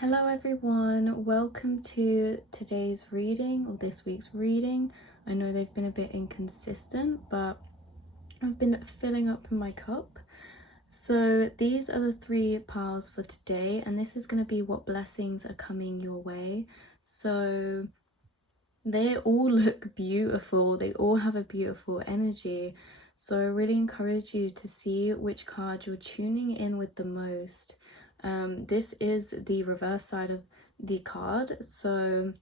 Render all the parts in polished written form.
Hello everyone, welcome to today's reading or this week's reading. I know they've been a bit inconsistent, but I've been filling up my cup. So these are the three piles for today, and this is going to be what blessings are coming your way. So they all look beautiful, they all have a beautiful energy. So I really encourage you to see which card you're tuning in with the most. This is the reverse side of the card, so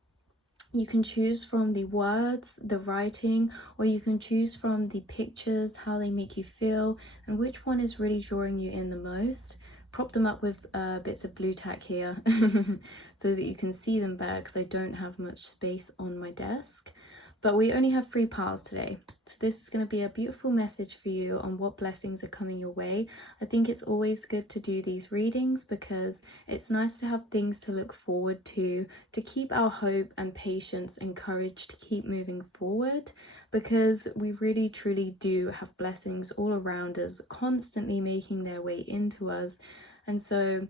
you can choose from the words, the writing, or you can choose from the pictures, how they make you feel, and which one is really drawing you in the most. Prop them up with bits of blue tack here so that you can see them better, because I don't have much space on my desk. But we only have 3 piles today, so this is going to be a beautiful message for you on what blessings are coming your way. I think it's always good to do these readings because it's nice to have things to look forward to keep our hope and patience and courage to keep moving forward, because we really truly do have blessings all around us, constantly making their way into us. And so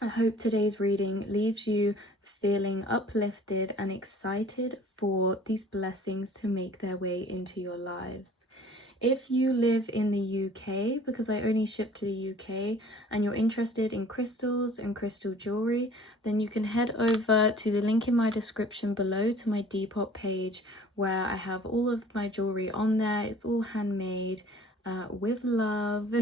I hope today's reading leaves you feeling uplifted and excited for these blessings to make their way into your lives. If you live in the UK, because I only ship to the UK, and you're interested in crystals and crystal jewelry, then you can head over to the link in my description below to my Depop page, where I have all of my jewelry on there. It's all handmade. With love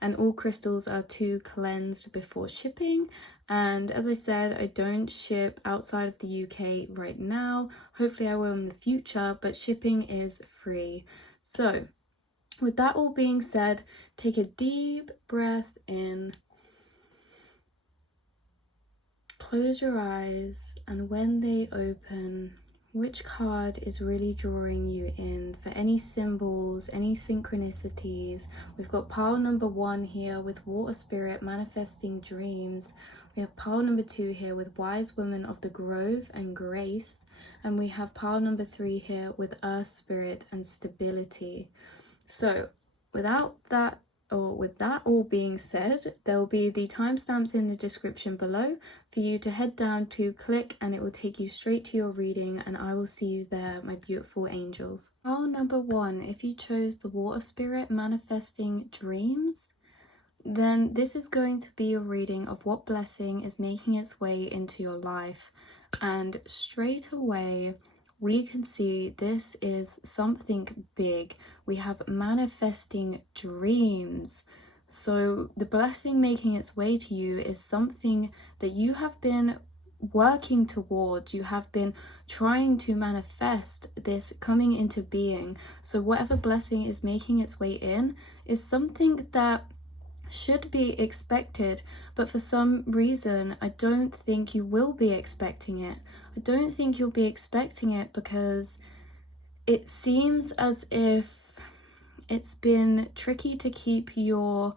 and all crystals are too cleansed before shipping. And as I said, I don't ship outside of the UK right now. Hopefully I will in the future, but shipping is free. So with that all being said, take a deep breath in, close your eyes, and when they open, which card is really drawing you in for any symbols, any synchronicities? We've got pile number 1 here with Water Spirit manifesting dreams. We have pile number 2 here with Wise Woman of the Grove and Grace. And we have pile number 3 here with Earth Spirit and Stability. So with that all being said, there will be the timestamps in the description below for you to head down to click, and it will take you straight to your reading, and I will see you there, my beautiful angels. Pile number 1, if you chose the Water Spirit manifesting dreams, then this is going to be a reading of what blessing is making its way into your life. And straight away we can see this is something big. We have manifesting dreams. So the blessing making its way to you is something that you have been working towards. You have been trying to manifest this coming into being. So whatever blessing is making its way in is something that should be expected, but for some reason I don't think you will be expecting it. I don't think you'll be expecting it because it seems as if it's been tricky to keep your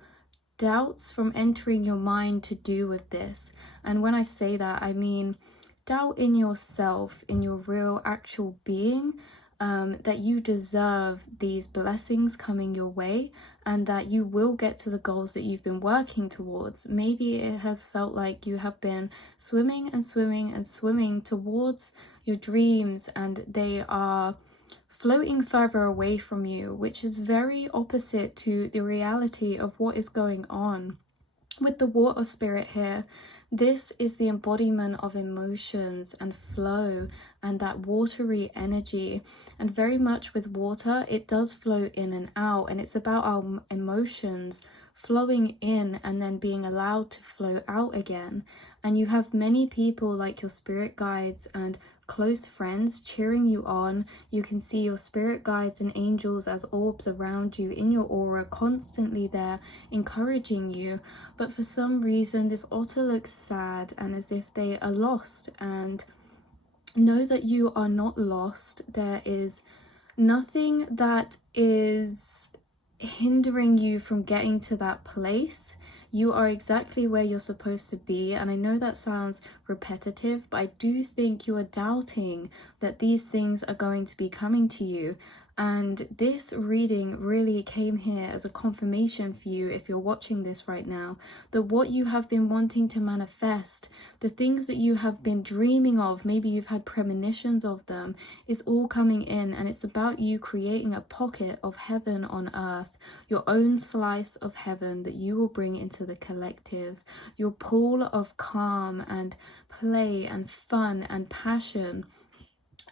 doubts from entering your mind to do with this. And when I say that, I mean doubt in yourself, in your real actual being, that you deserve these blessings coming your way and that you will get to the goals that you've been working towards. Maybe it has felt like you have been swimming and swimming and swimming towards your dreams, and they are floating further away from you, which is very opposite to the reality of what is going on. With the Water Spirit here, this is the embodiment of emotions and flow and that watery energy. And very much with water, it does flow in and out, and it's about our emotions flowing in and then being allowed to flow out again. And you have many people like your spirit guides and close friends cheering you on. You can see your spirit guides and angels as orbs around you in your aura, constantly there encouraging you. But for some reason this otter looks sad and as if they are lost, and know that you are not lost. There is nothing that is hindering you from getting to that place. You are exactly where you're supposed to be. And I know that sounds repetitive, but I do think you are doubting that these things are going to be coming to you. And this reading really came here as a confirmation for you, if you're watching this right now, that what you have been wanting to manifest, the things that you have been dreaming of, maybe you've had premonitions of them, is all coming in. And it's about you creating a pocket of heaven on earth, your own slice of heaven that you will bring into the collective, your pool of calm and play and fun and passion.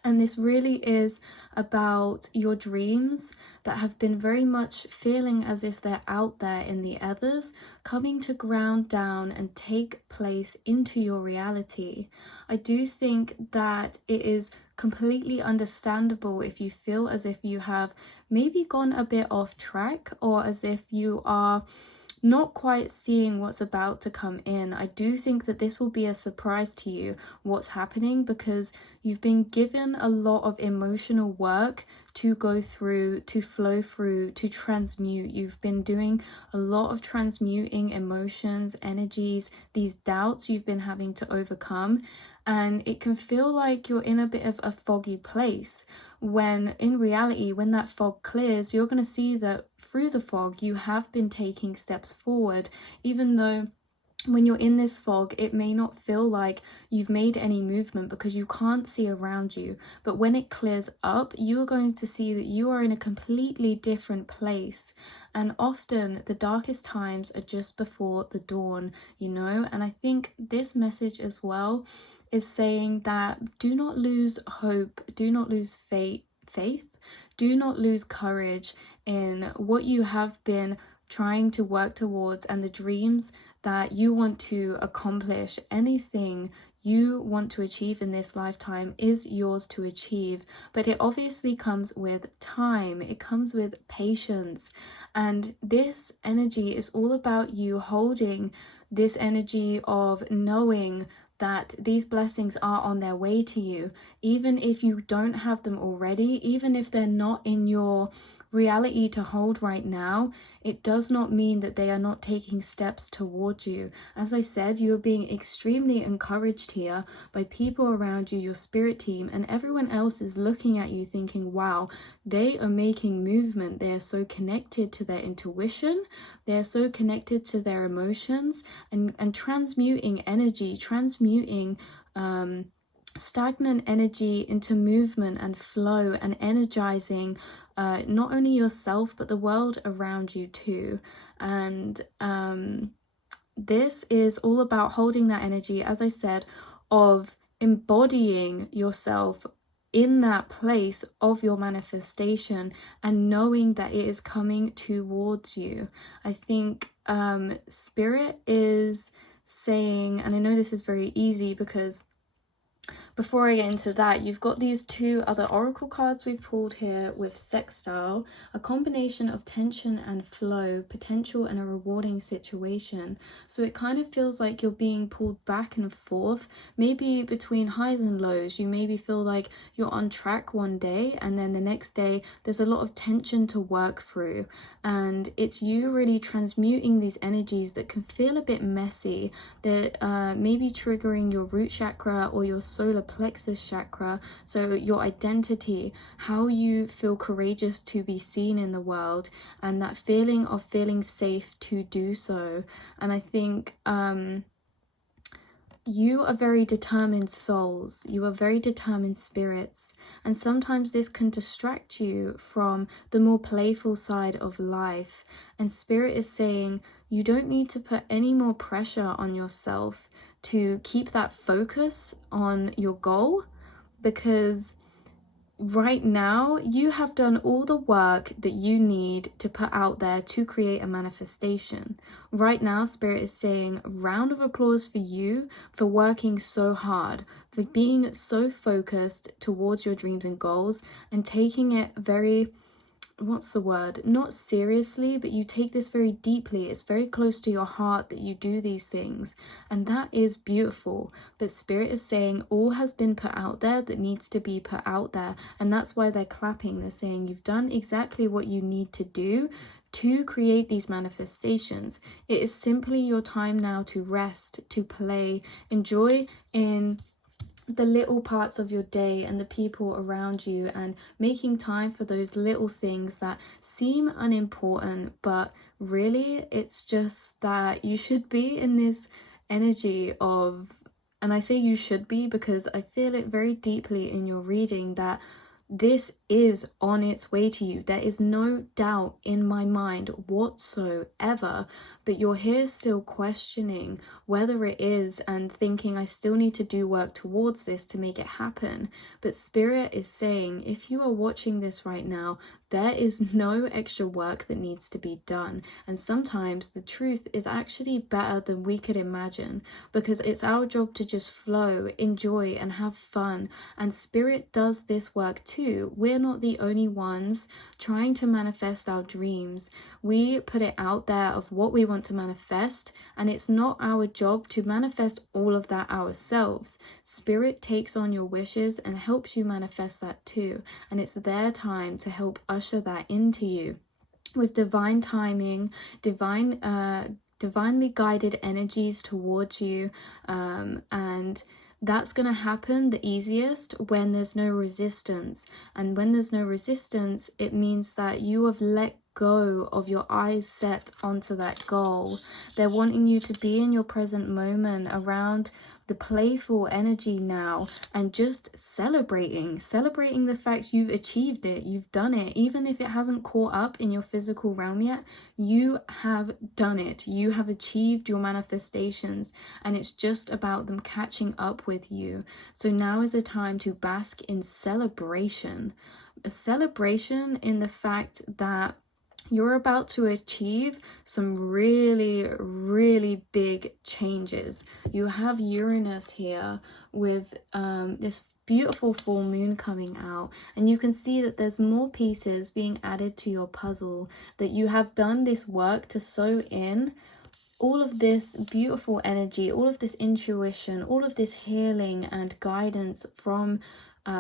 And this really is about your dreams that have been very much feeling as if they're out there in the others, coming to ground down and take place into your reality. I do think that it is completely understandable if you feel as if you have maybe gone a bit off track, or as if you are not quite seeing what's about to come in. I do think that this will be a surprise to you, what's happening, because you've been given a lot of emotional work to go through, to flow through, to transmute. You've been doing a lot of transmuting emotions, energies, these doubts you've been having to overcome. And it can feel like you're in a bit of a foggy place, when in reality, when that fog clears, you're going to see that through the fog you have been taking steps forward, even though when you're in this fog, it may not feel like you've made any movement because you can't see around you. But when it clears up, you are going to see that you are in a completely different place. And often the darkest times are just before the dawn, you know? And I think this message as well is saying that do not lose hope, do not lose faith, do not lose courage in what you have been trying to work towards and the dreams that you want to accomplish. Anything you want to achieve in this lifetime is yours to achieve, but it obviously comes with time, it comes with patience. And this energy is all about you holding this energy of knowing that these blessings are on their way to you, even if you don't have them already, even if they're not in your reality to hold right now. It does not mean that they are not taking steps towards you. As I said, you are being extremely encouraged here by people around you, your spirit team, and everyone else is looking at you thinking, wow, they are making movement. They are so connected to their intuition. They are so connected to their emotions, and transmuting energy, transmuting stagnant energy into movement and flow, and energizing not only yourself but the world around you too. And this is all about holding that energy, as I said, of embodying yourself in that place of your manifestation and knowing that it is coming towards you. I think Spirit is saying, and I know this is very easy because before I get into that, you've got these two other oracle cards we've pulled here with sextile, a combination of tension and flow, potential and a rewarding situation. So it kind of feels like you're being pulled back and forth, maybe between highs and lows. You maybe feel like you're on track one day, and then the next day there's a lot of tension to work through. And it's you really transmuting these energies that can feel a bit messy, that maybe triggering your root chakra or your solar plexus chakra, so your identity, how you feel courageous to be seen in the world, and that feeling of feeling safe to do so. And I think you are very determined souls, you are very determined spirits, and sometimes this can distract you from the more playful side of life. And Spirit is saying you don't need to put any more pressure on yourself to keep that focus on your goal, because right now you have done all the work that you need to put out there to create a manifestation. Right now, Spirit is saying a round of applause for you for working so hard, for being so focused towards your dreams and goals, and taking it very, what's the word, not seriously, but you take this very deeply. It's very close to your heart that you do these things, and that is beautiful. But Spirit is saying all has been put out there that needs to be put out there, and that's why they're clapping. They're saying you've done exactly what you need to do to create these manifestations. It is simply your time now to rest, to play, enjoy in the little parts of your day and the people around you, and making time for those little things that seem unimportant, but really it's just that you should be in this energy of, and I say you should be because I feel it very deeply in your reading, that this is on its way to you. There is no doubt in my mind whatsoever, but you're here still questioning whether it is and thinking, I still need to do work towards this to make it happen. But Spirit is saying, if you are watching this right now, there is no extra work that needs to be done. And sometimes the truth is actually better than we could imagine, because it's our job to just flow, enjoy, and have fun. And Spirit does this work too. We're not the only ones trying to manifest our dreams. We put it out there of what we want to manifest, and it's not our job to manifest all of that ourselves. Spirit takes on your wishes and helps you manifest that too, and it's their time to help usher that into you with divine timing, divinely guided energies towards you, and that's going to happen the easiest when there's no resistance. And when there's no resistance, it means that you have let go of your eyes set onto that goal. They're wanting you to be in your present moment around the playful energy now, and just celebrating the fact you've achieved it, you've done it. Even if it hasn't caught up in your physical realm yet, you have done it. You have achieved your manifestations, and it's just about them catching up with you. So now is a time to bask in celebration. A celebration in the fact that you're about to achieve some really, really big changes. You have Uranus here with this beautiful full moon coming out, and you can see that there's more pieces being added to your puzzle, that you have done this work to sew in all of this beautiful energy, all of this intuition, all of this healing and guidance from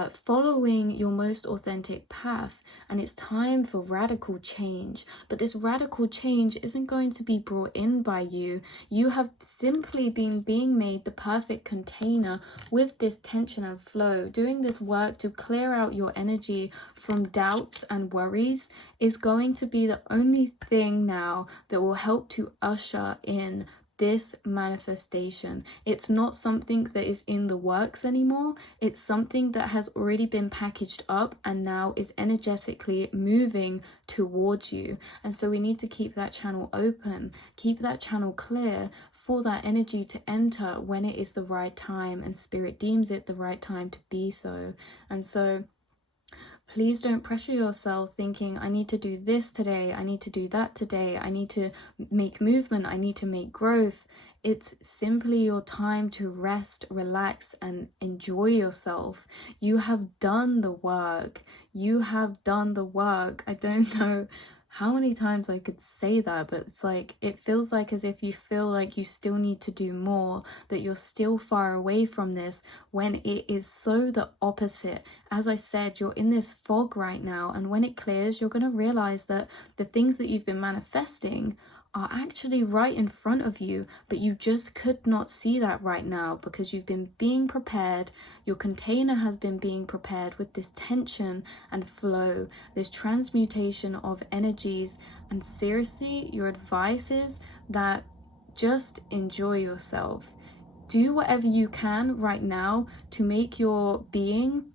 following your most authentic path. And it's time for radical change. But this radical change isn't going to be brought in by you. You have simply been being made the perfect container with this tension and flow. Doing this work to clear out your energy from doubts and worries is going to be the only thing now that will help to usher in this manifestation. It's not something that is in the works anymore. It's something that has already been packaged up and now is energetically moving towards you. And so we need to keep that channel open, keep that channel clear for that energy to enter when it is the right time and Spirit deems it the right time to be so. And so please don't pressure yourself thinking, I need to do this today, I need to do that today, I need to make movement, I need to make growth. It's simply your time to rest, relax, and enjoy yourself. You have done the work. You have done the work. I don't know how many times I could say that, but it's like, it feels like as if you feel like you still need to do more, that you're still far away from this, when it is so the opposite. As I said, you're in this fog right now, and when it clears, you're going to realize that the things that you've been manifesting are actually right in front of you, but you just could not see that right now because you've been being prepared. Your container has been being prepared with this tension and flow, this transmutation of energies. And seriously, your advice is that just enjoy yourself. Do whatever you can right now to make your being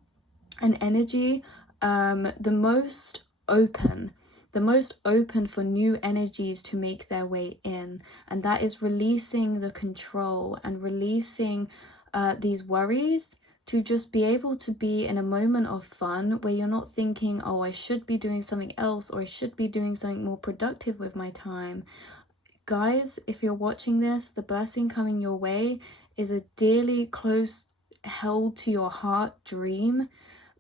and energy the most open for new energies to make their way in. And that is releasing the control and releasing these worries, to just be able to be in a moment of fun where you're not thinking, oh, I should be doing something else, or I should be doing something more productive with my time. Guys, if you're watching this, the blessing coming your way is a dearly close held to your heart dream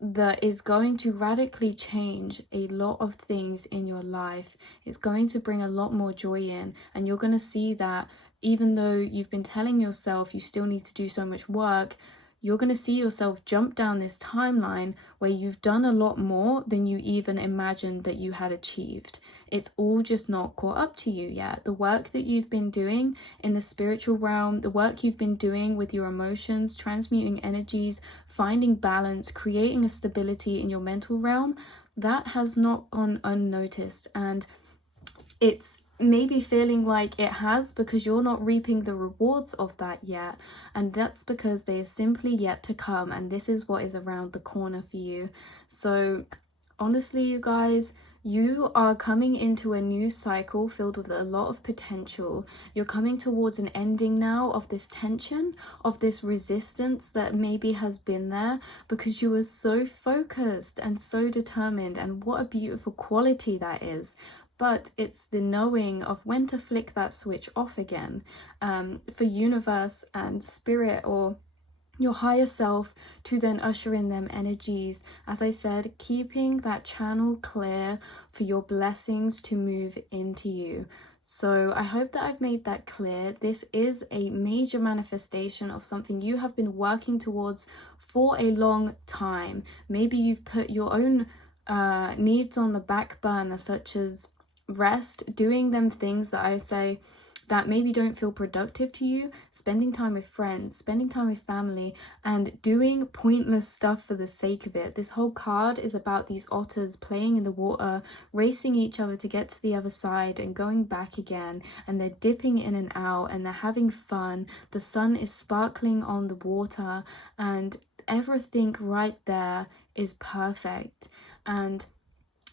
that is going to radically change a lot of things in your life. It's going to bring a lot more joy in, and you're going to see that even though you've been telling yourself you still need to do so much work, you're going to see yourself jump down this timeline where you've done a lot more than you even imagined that you had achieved. It's all just not caught up to you yet. The work that you've been doing in the spiritual realm, the work you've been doing with your emotions, transmuting energies, finding balance, creating a stability in your mental realm, that has not gone unnoticed. And it's maybe feeling like it has because you're not reaping the rewards of that yet, and that's because they are simply yet to come, and this is what is around the corner for you. So honestly, you guys, you are coming into a new cycle filled with a lot of potential. You're coming towards an ending now of this tension, of this resistance that maybe has been there because you were so focused and so determined, and what a beautiful quality that is. But it's the knowing of when to flick that switch off again, for universe and spirit or your higher self to then usher in them energies. As I said, keeping that channel clear for your blessings to move into you. So I hope that I've made that clear. This is a major manifestation of something you have been working towards for a long time. Maybe you've put your own needs on the back burner, such as rest, doing them things that I say that maybe don't feel productive to you, spending time with friends, spending time with family, and doing pointless stuff for the sake of it. This whole card is about these otters playing in the water, racing each other to get to the other side and going back again, and they're dipping in and out and they're having fun. The sun is sparkling on the water and everything right there is perfect.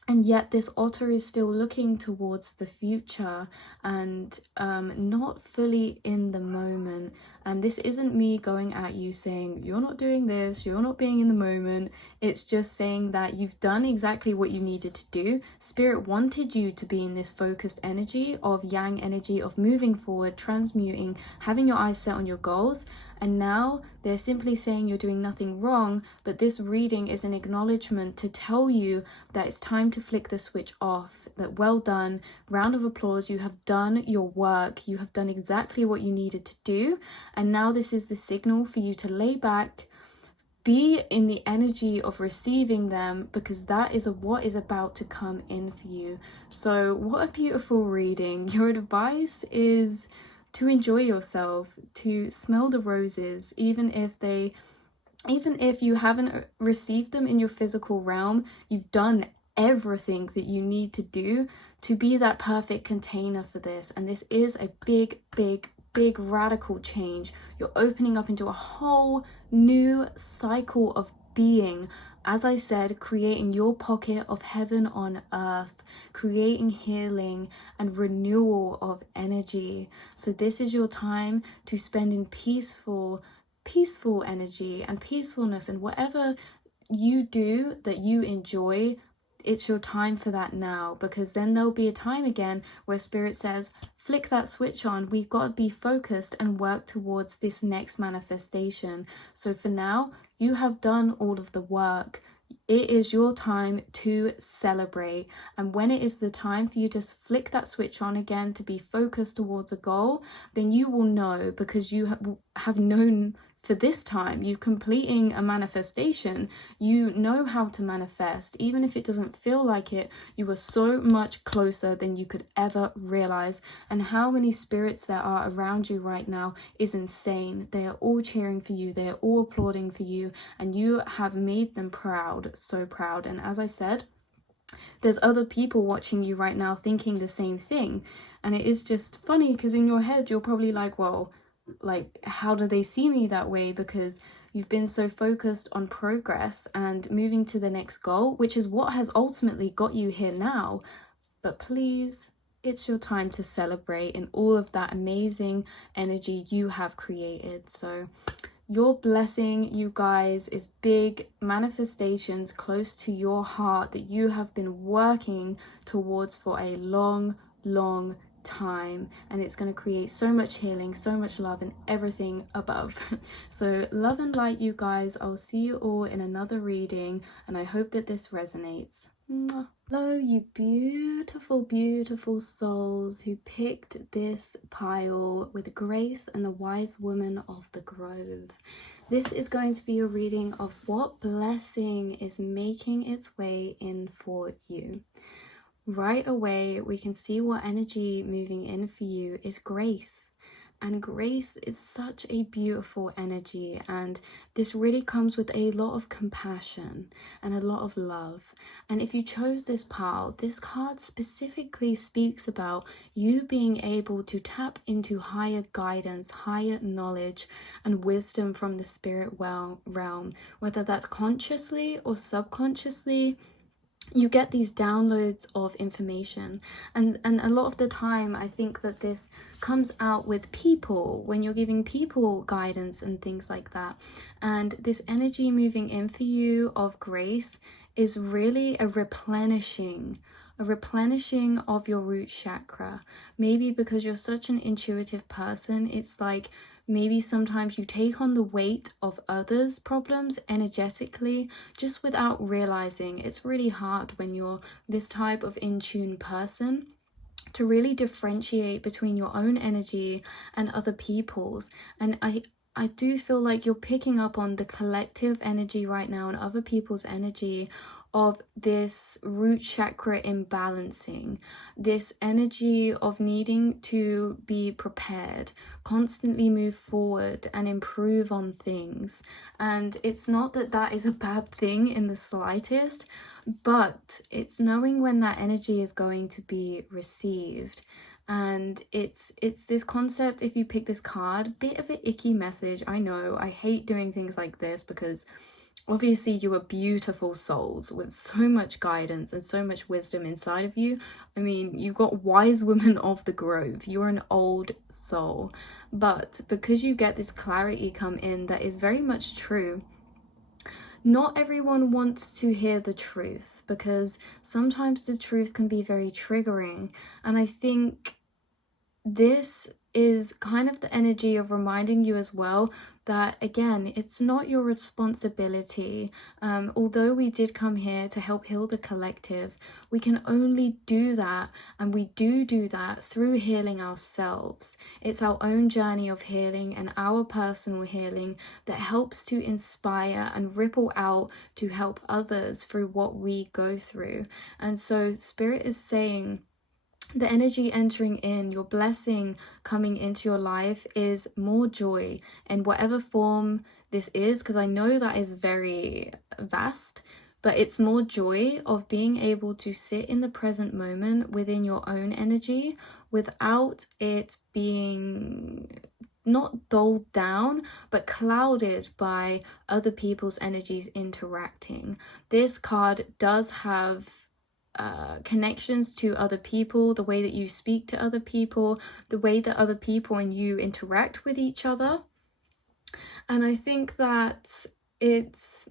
And yet this otter is still looking towards the future and not fully in the moment. And this isn't me going at you saying, you're not doing this, you're not being in the moment. It's just saying that you've done exactly what you needed to do. Spirit wanted you to be in this focused energy of yang energy, of moving forward, transmuting, having your eyes set on your goals. And now they're simply saying you're doing nothing wrong, but this reading is an acknowledgement to tell you that it's time to flick the switch off, that well done, round of applause, you have done your work, you have done exactly what you needed to do, and now this is the signal for you to lay back, be in the energy of receiving them, because that is what is about to come in for you. So what a beautiful reading. Your advice is to enjoy yourself, to smell the roses, even if you haven't received them in your physical realm, you've done everything that you need to do to be that perfect container for this. And this is a big radical change. You're opening up into a whole new cycle of being. As I said, creating your pocket of heaven on earth, creating healing and renewal of energy. So this is your time to spend in peaceful energy and peacefulness, and whatever you do that you enjoy, it's your time for that now, because then there'll be a time again where Spirit says, flick that switch on. We've got to be focused and work towards this next manifestation. So for now, you have done all of the work. It is your time to celebrate. And when it is the time for you to flick that switch on again, to be focused towards a goal, then you will know, because you have known for this time, you completing a manifestation, you know how to manifest. Even if it doesn't feel like it, you are so much closer than you could ever realize. And how many spirits there are around you right now is insane. They are all cheering for you, they are all applauding for you, and you have made them proud, so proud. And as I said, there's other people watching you right now thinking the same thing. And it is just funny because in your head you're probably like, well, like, how do they see me that way? Because you've been so focused on progress and moving to the next goal, which is what has ultimately got you here now. But please, it's your time to celebrate in all of that amazing energy you have created. So your blessing, you guys, is big manifestations close to your heart that you have been working towards for a long time, and it's going to create so much healing, so much love, and everything above. So love and light, you guys. I'll see you all in another reading, and I hope that this resonates. Mwah. Hello, you beautiful souls who picked this pile with Grace and the Wise Woman of the Grove. This is going to be a reading of what blessing is making its way in for you. Right away, we can see what energy moving in for you is grace. And grace is such a beautiful energy, and this really comes with a lot of compassion and a lot of love. And if you chose this pile, this card specifically speaks about you being able to tap into higher guidance, higher knowledge and wisdom from the spirit realm, whether that's consciously or subconsciously. You get these downloads of information, and a lot of the time I think that this comes out with people, when you're giving people guidance and things like that. And this energy moving in for you of grace is really a replenishing of your root chakra. Maybe because you're such an intuitive person, it's like maybe sometimes you take on the weight of others' problems energetically just without realizing. It's really hard when you're this type of in tune person to really differentiate between your own energy and other people's. And I do feel like you're picking up on the collective energy right now and other people's energy of this root chakra imbalancing, this energy of needing to be prepared, constantly move forward and improve on things. And it's not that that is a bad thing in the slightest, but it's knowing when that energy is going to be received. And it's this concept, if you pick this card, bit of an icky message. I know, I hate doing things like this because obviously you are beautiful souls with so much guidance and so much wisdom inside of you. I mean, you've got wise women of the grove. You're an old soul. But because you get this clarity come in that is very much true, not everyone wants to hear the truth, because sometimes the truth can be very triggering. And I think this is kind of the energy of reminding you as well that, again, it's not your responsibility. Although we did come here to help heal the collective, we can only do that, and we do that through healing ourselves. It's our own journey of healing and our personal healing that helps to inspire and ripple out to help others through what we go through. And so Spirit is saying, the energy entering in, your blessing coming into your life is more joy in whatever form this is, because I know that is very vast, but it's more joy of being able to sit in the present moment within your own energy without it being not dulled down, but clouded by other people's energies interacting. This card does have connections to other people, the way that you speak to other people, the way that other people and you interact with each other. And I think that it's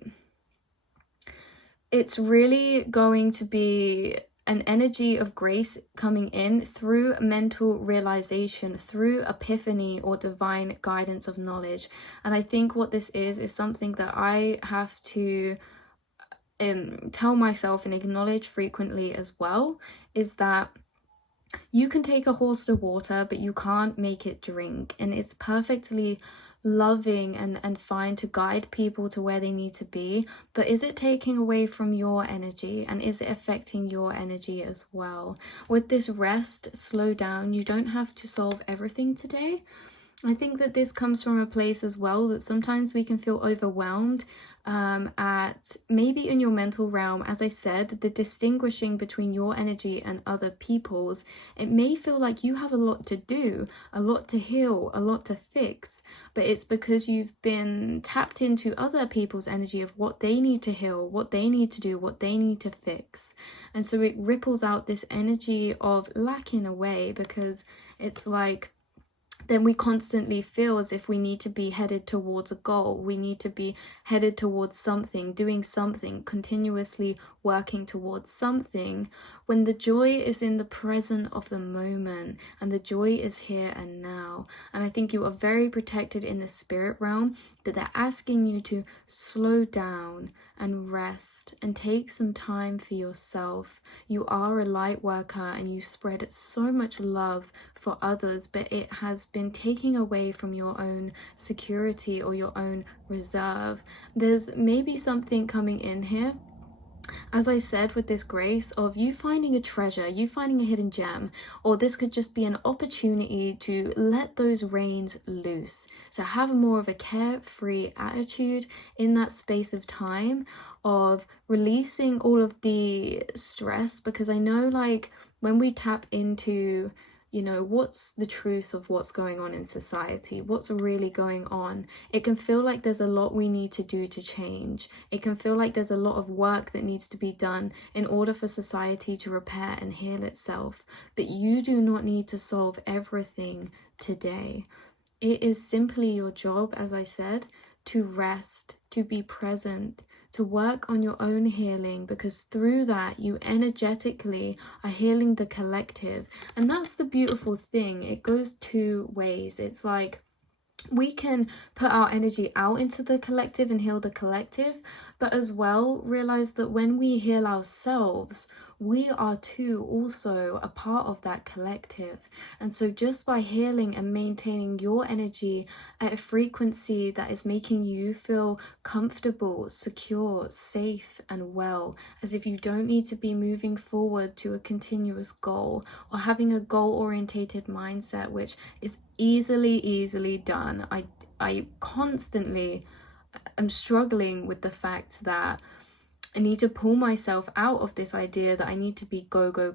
really going to be an energy of grace coming in through mental realization, through epiphany or divine guidance of knowledge. And I think what this is something that I have to tell myself and acknowledge frequently as well, is that you can take a horse to water, but you can't make it drink. And it's perfectly loving and fine to guide people to where they need to be, but is it taking away from your energy, and is it affecting your energy as well? With this rest, slow down. You don't have to solve everything today. I think that this comes from a place as well that sometimes we can feel overwhelmed at maybe in your mental realm. As I said, the distinguishing between your energy and other people's, it may feel like you have a lot to do, a lot to heal, a lot to fix, but it's because you've been tapped into other people's energy of what they need to heal, what they need to do, what they need to fix. And so it ripples out this energy of lack in a way, because it's like, then we constantly feel as if we need to be headed towards a goal. We need to be headed towards something, doing something, continuously working towards something, when the joy is in the present of the moment, and the joy is here and now. And I think you are very protected in the spirit realm, but they're asking you to slow down and rest and take some time for yourself. You are a light worker and you spread so much love for others, but it has been taking away from your own security or your own reserve. There's maybe something coming in here, as I said, with this grace of you finding a treasure, you finding a hidden gem, or this could just be an opportunity to let those reins loose. So have more of a carefree attitude in that space of time of releasing all of the stress, because I know, like, when we tap into, you know, what's the truth of what's going on in society, what's really going on, it can feel like there's a lot we need to do to change. It can feel like there's a lot of work that needs to be done in order for society to repair and heal itself. But you do not need to solve everything today. It is simply your job, as I said, to rest, to be present, to work on your own healing, because through that you energetically are healing the collective. And that's the beautiful thing. It goes two ways. It's like we can put our energy out into the collective and heal the collective, but as well realize that when we heal ourselves, we are too also a part of that collective. And so just by healing and maintaining your energy at a frequency that is making you feel comfortable, secure, safe and well, as if you don't need to be moving forward to a continuous goal or having a goal-orientated mindset, which is easily done. I constantly am struggling with the fact that I need to pull myself out of this idea that I need to be go,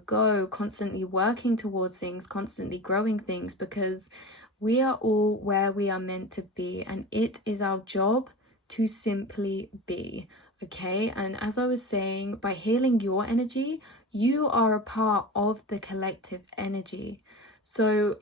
constantly working towards things, constantly growing things, because we are all where we are meant to be, and it is our job to simply be, okay? And as I was saying, by healing your energy, you are a part of the collective energy. So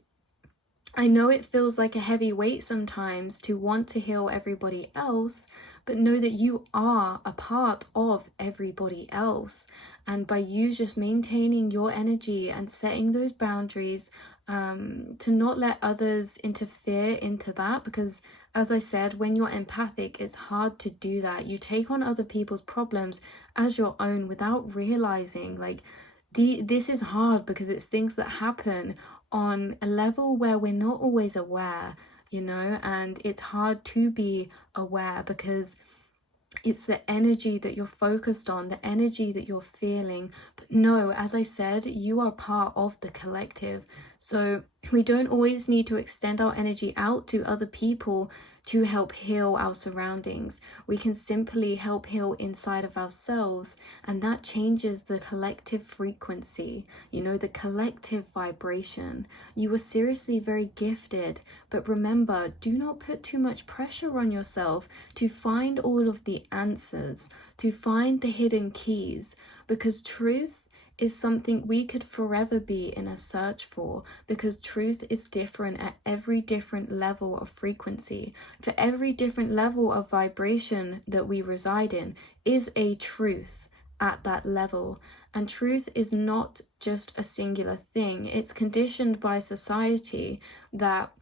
I know it feels like a heavy weight sometimes to want to heal everybody else, but know that you are a part of everybody else. And by you just maintaining your energy and setting those boundaries, to not let others interfere into that, because as I said, when you're empathic, it's hard to do that. You take on other people's problems as your own without realizing, like, this is hard because it's things that happen on a level where we're not always aware, you know, and it's hard to be aware because it's the energy that you're focused on, the energy that you're feeling. But no, as I said, you are part of the collective. So we don't always need to extend our energy out to other people to help heal our surroundings. We can simply help heal inside of ourselves, and that changes the collective frequency, you know, the collective vibration. You are seriously very gifted, but remember, do not put too much pressure on yourself to find all of the answers, to find the hidden keys, because truth is something we could forever be in a search for, because truth is different at every different level of frequency. For every different level of vibration that we reside in is a truth at that level. And truth is not just a singular thing. It's conditioned by society that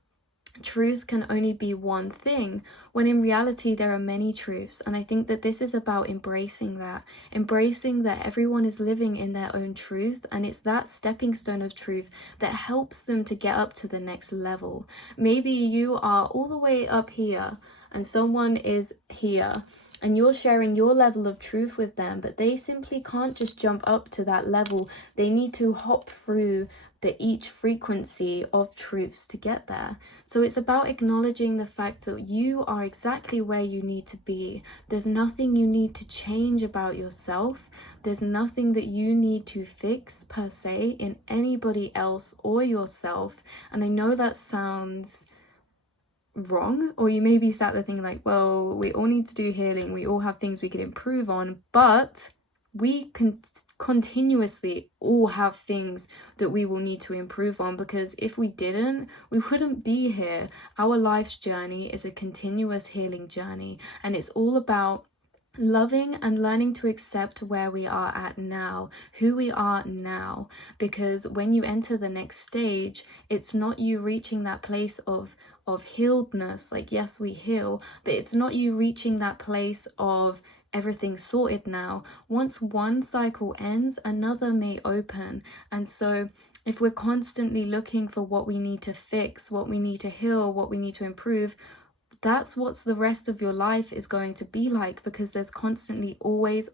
truth can only be one thing, when in reality there are many truths. And I think that this is about embracing that everyone is living in their own truth, and it's that stepping stone of truth that helps them to get up to the next level. Maybe you are all the way up here and someone is here and you're sharing your level of truth with them, but they simply can't just jump up to that level. They need to hop through each frequency of truths to get there. So it's about acknowledging the fact that you are exactly where you need to be. There's nothing you need to change about yourself. There's nothing that you need to fix per se in anybody else or yourself. And I know that sounds wrong, or you may be sat there thinking like, well, we all need to do healing, we all have things we could improve on, but we can continuously all have things that we will need to improve on, because if we didn't, we wouldn't be here. Our life's journey is a continuous healing journey, and it's all about loving and learning to accept where we are at now, who we are now, because when you enter the next stage, it's not you reaching that place of healedness. Like, yes, we heal, but it's not you reaching that place of everything sorted now. Once one cycle ends, another may open. And so if we're constantly looking for what we need to fix, what we need to heal, what we need to improve, that's what's the rest of your life is going to be like, because there's constantly always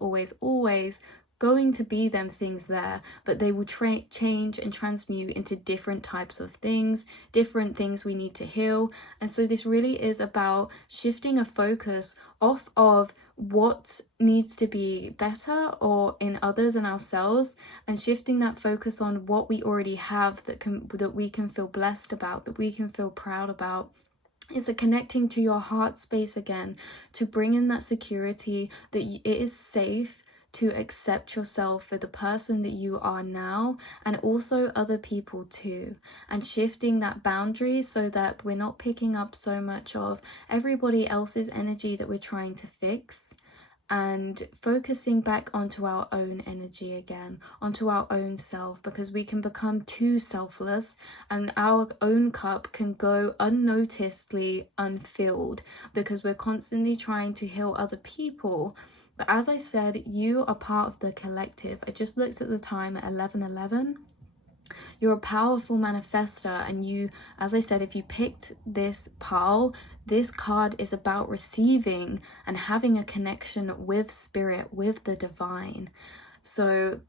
going to be them things there, but they will change and transmute into different types of things, different things we need to heal. And so this really is about shifting a focus off of what needs to be better or in others and ourselves, and shifting that focus on what we already have that we can feel blessed about, that we can feel proud about. It's a connecting to your heart space again, to bring in that security that it is safe to accept yourself for the person that you are now, and also other people too, and shifting that boundary so that we're not picking up so much of everybody else's energy that we're trying to fix, and focusing back onto our own energy again, onto our own self, because we can become too selfless and our own cup can go unnoticedly unfilled because we're constantly trying to heal other people. But as I said, you are part of the collective. I just looked at the time at 11:11. You're a powerful manifester, and you, as I said, if you picked this pile, this card is about receiving and having a connection with spirit, with the divine. So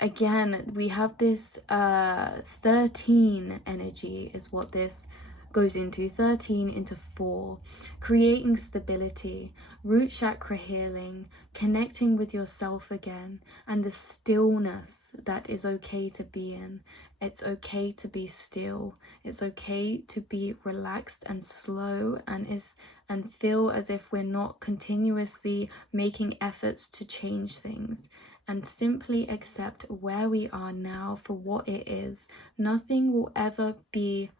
again, we have this 13 energy is what this goes into, 13 into 4, creating stability, root chakra healing, connecting with yourself again, and the stillness that is okay to be in. It's okay to be still. It's okay to be relaxed and slow, and feel as if we're not continuously making efforts to change things, and simply accept where we are now for what it is. Nothing will ever be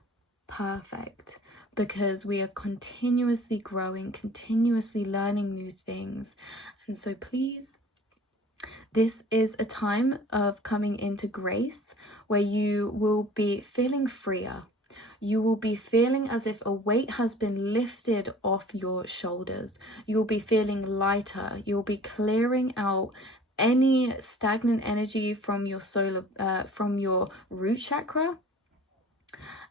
perfect, because we are continuously growing, continuously learning new things. And so please, this is a time of coming into grace where you will be feeling freer. You will be feeling as if a weight has been lifted off your shoulders. You will be feeling lighter. You'll be clearing out any stagnant energy from your from your root chakra.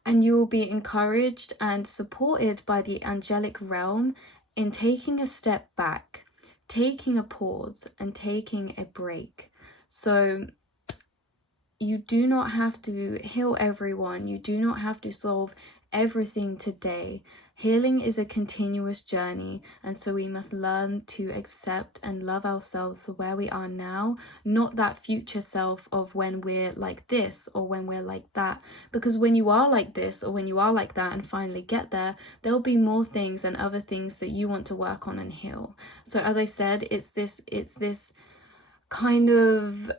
And you will be encouraged and supported by the angelic realm in taking a step back, taking a pause, and taking a break. So you do not have to heal everyone. You do not have to solve everything today. Healing is a continuous journey, and so we must learn to accept and love ourselves for where we are now, not that future self of when we're like this or when we're like that. Because when you are like this or when you are like that and finally get there, there'll be more things and other things that you want to work on and heal. So as I said, it's this kind of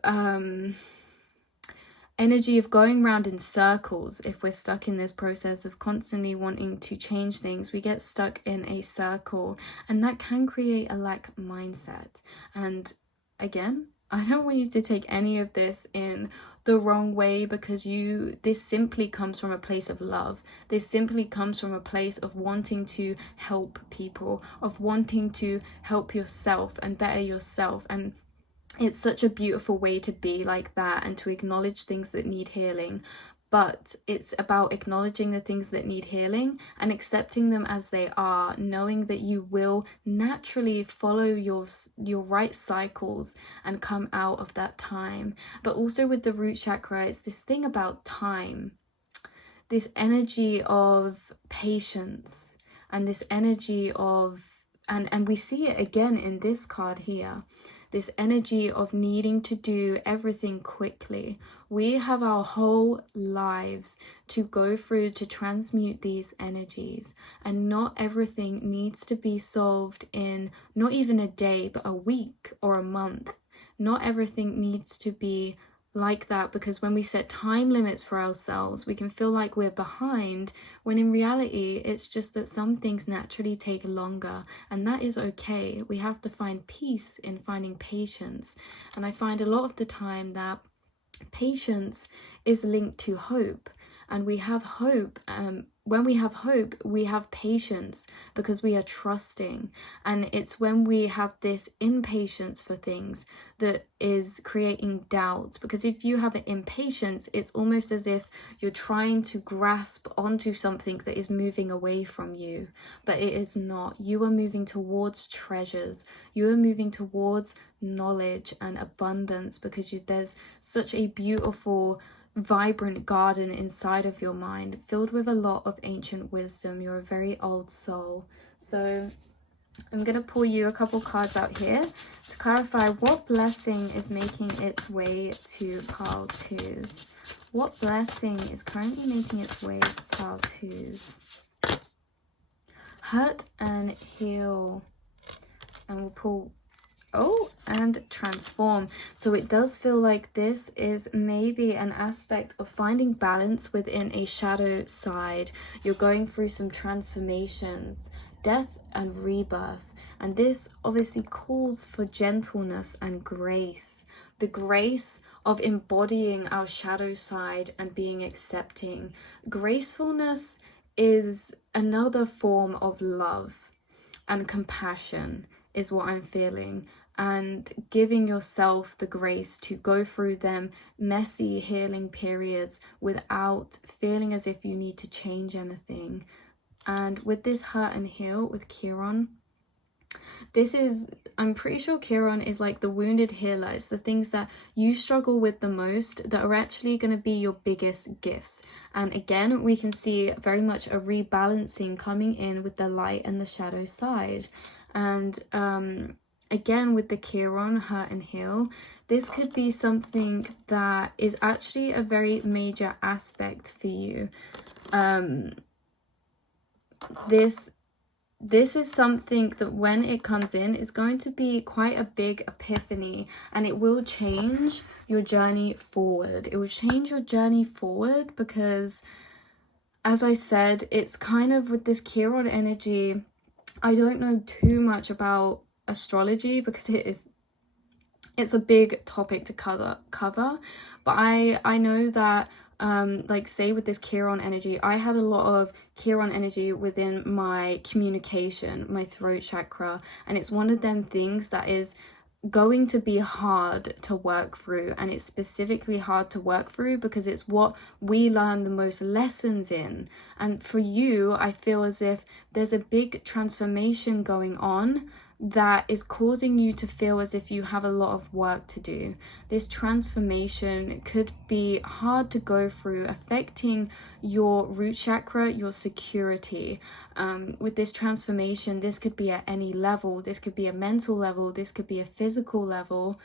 energy of going round in circles. If we're stuck in this process of constantly wanting to change things, we get stuck in a circle, and that can create a lack mindset. And again, I don't want you to take any of this in the wrong way, because this simply comes from a place of love. This simply comes from a place of wanting to help people, of wanting to help yourself and better yourself. And it's such a beautiful way to be like that and to acknowledge things that need healing. But it's about acknowledging the things that need healing and accepting them as they are, knowing that you will naturally follow your right cycles and come out of that time. But also with the root chakra, it's this thing about time, this energy of patience, and this energy of, and we see it again in this card here, this energy of needing to do everything quickly. We have our whole lives to go through to transmute these energies, and not everything needs to be solved in not even a day, but a week or a month. Not everything needs to be like that, because when we set time limits for ourselves, we can feel like we're behind, when in reality it's just that some things naturally take longer, and that is okay. We have to find peace in finding patience. And I find a lot of the time that patience is linked to hope, and we have hope. When we have hope, we have patience because we are trusting. And it's when we have this impatience for things that is creating doubts. Because if you have an impatience, it's almost as if you're trying to grasp onto something that is moving away from you, but it is not. You are moving towards treasures. You are moving towards knowledge and abundance, because there's such a beautiful, vibrant garden inside of your mind, filled with a lot of ancient wisdom. You're a very old soul. So I'm going to pull you a couple cards out here to clarify what blessing is making its way to pile twos. What blessing is currently making its way to pile twos? Hurt and heal. And we'll pull, oh, and transform. So it does feel like this is maybe an aspect of finding balance within a shadow side. You're going through some transformations, death and rebirth, and this obviously calls for gentleness and grace. The grace of embodying our shadow side and being accepting. Gracefulness is another form of love, and compassion is what I'm feeling. And giving yourself the grace to go through them messy healing periods without feeling as if you need to change anything. And with this hurt and heal with Chiron, this is, I'm pretty sure Chiron is like the wounded healer. It's the things that you struggle with the most that are actually going to be your biggest gifts. And again, we can see very much a rebalancing coming in with the light and the shadow side. And again, with the Chiron, hurt and heal, this could be something that is actually a very major aspect for you. This is something that when it comes in is going to be quite a big epiphany, and it will change your journey forward. It will change your journey forward because, as I said, it's kind of with this Chiron energy. I don't know too much about astrology because it's a big topic to cover, but I know that like say with this Chiron energy, I had a lot of Chiron energy within my communication, my throat chakra, and it's one of them things that is going to be hard to work through. And it's specifically hard to work through because it's what we learn the most lessons in. And for you, I feel as if there's a big transformation going on that is causing you to feel as if you have a lot of work to do. This transformation could be hard to go through, affecting your root chakra, your security. With this transformation, this could be at any level. This could be a mental level, this could be a physical level,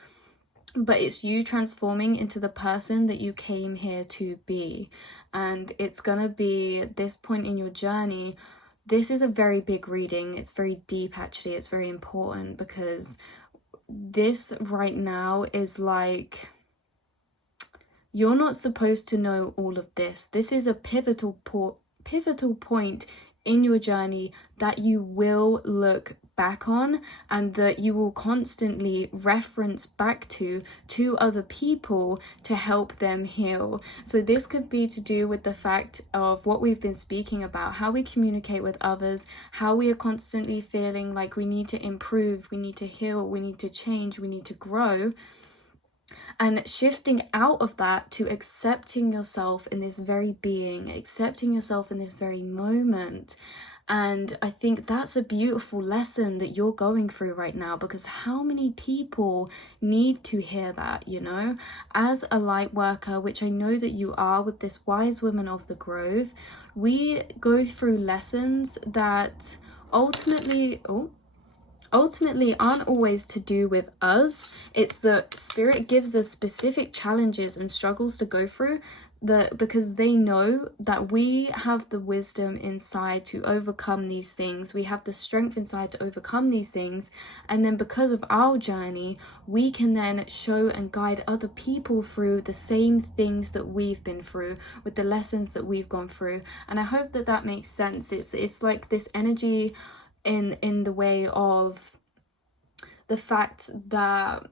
but it's you transforming into the person that you came here to be. And it's gonna be this point in your journey. This is a very big reading. It's very deep, actually. It's very important because this right now is like, you're not supposed to know all of this. This is a pivotal point in your journey that you will look back on, and that you will constantly reference back to other people to help them heal. So this could be to do with the fact of what we've been speaking about, how we communicate with others, how we are constantly feeling like we need to improve, we need to heal, we need to change, we need to grow. And shifting out of that to accepting yourself in this very being, accepting yourself in this very moment. And I think that's a beautiful lesson that you're going through right now, because how many people need to hear that, you know? As a light worker, which I know that you are with this wise woman of the grove, we go through lessons that ultimately aren't always to do with us. It's that spirit gives us specific challenges and struggles to go through because they know that we have the wisdom inside to overcome these things. We have the strength inside to overcome these things. And then because of our journey, we can then show and guide other people through the same things that we've been through, with the lessons that we've gone through. And I hope that that makes sense. It's like this energy in the way of the fact that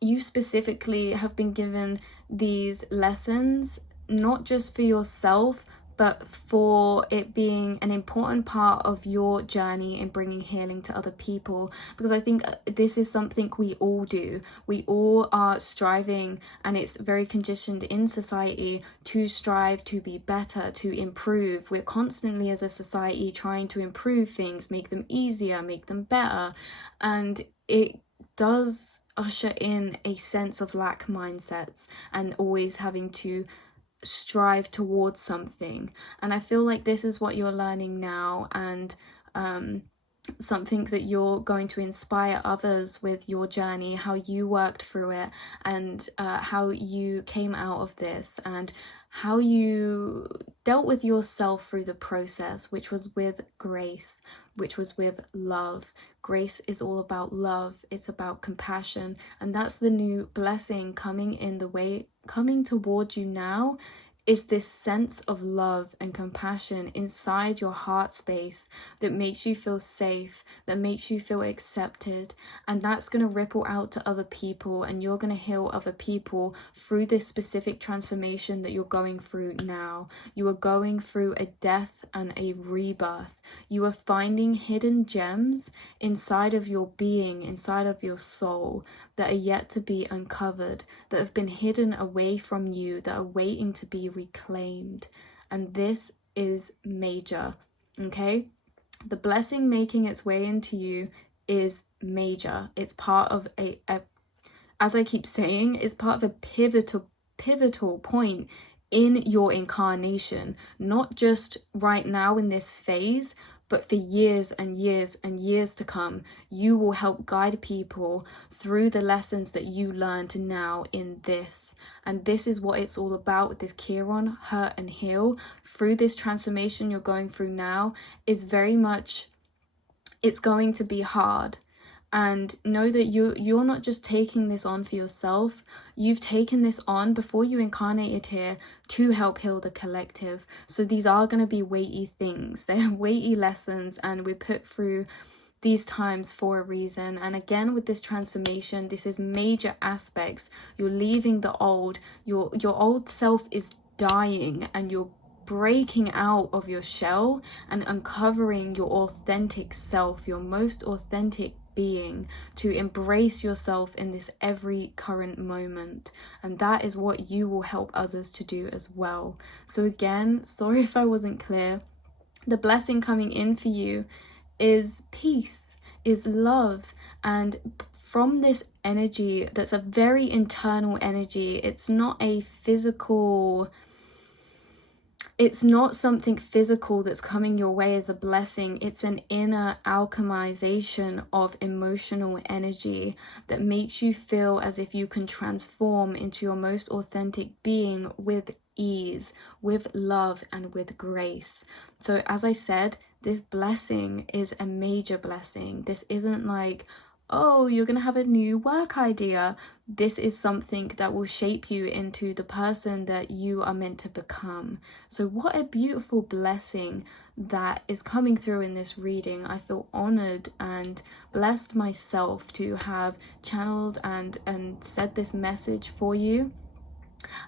you specifically have been given these lessons, not just for yourself, but for it being an important part of your journey in bringing healing to other people. Because I think this is something we all do. We all are striving, and it's very conditioned in society to strive to be better, to improve. We're constantly, as a society, trying to improve things, make them easier, make them better. And it does usher in a sense of lack mindsets and always having to strive towards something. And I feel like this is what you're learning now, and something that you're going to inspire others with your journey, how you worked through it, and how you came out of this, and how you dealt with yourself through the process, which was with grace, which was with love. Grace is all about love. It's about compassion. And that's the new blessing coming towards you now, is this sense of love and compassion inside your heart space that makes you feel safe, that makes you feel accepted. And that's going to ripple out to other people, and you're going to heal other people through this specific transformation that you're going through now. You are going through a death and a rebirth. You are finding hidden gems inside of your being, inside of your soul, that are yet to be uncovered, that have been hidden away from you, that are waiting to be reclaimed. And this is major, okay? The blessing making its way into you is major. It's part of a as I keep saying, it's part of a pivotal point in your incarnation, not just right now in this phase, but for years and years and years to come. You will help guide people through the lessons that you learned now in this. And this is what it's all about with this Chiron, hurt and heal. Through this transformation you're going through now is very much, it's going to be hard. And know that you're not just taking this on for yourself. You've taken this on before you incarnated here to help heal the collective. So these are going to be weighty things. They're weighty lessons, and we're put through these times for a reason. And again, with this transformation, this is major aspects. You're leaving the old. Your old self is dying, and you're breaking out of your shell and uncovering your authentic self, your most authentic being, to embrace yourself in this every current moment. And that is what you will help others to do as well. So again, sorry if I wasn't clear. The blessing coming in for you is peace, is love. And from this energy, that's a very internal energy. It's not a physical, it's not something physical that's coming your way as a blessing. It's an inner alchemization of emotional energy that makes you feel as if you can transform into your most authentic being with ease, with love, and with grace. So as I said, this blessing is a major blessing. This isn't like, oh, you're going to have a new work idea. This is something that will shape you into the person that you are meant to become. So what a beautiful blessing that is coming through in this reading. I feel honored and blessed myself to have channeled and said this message for you.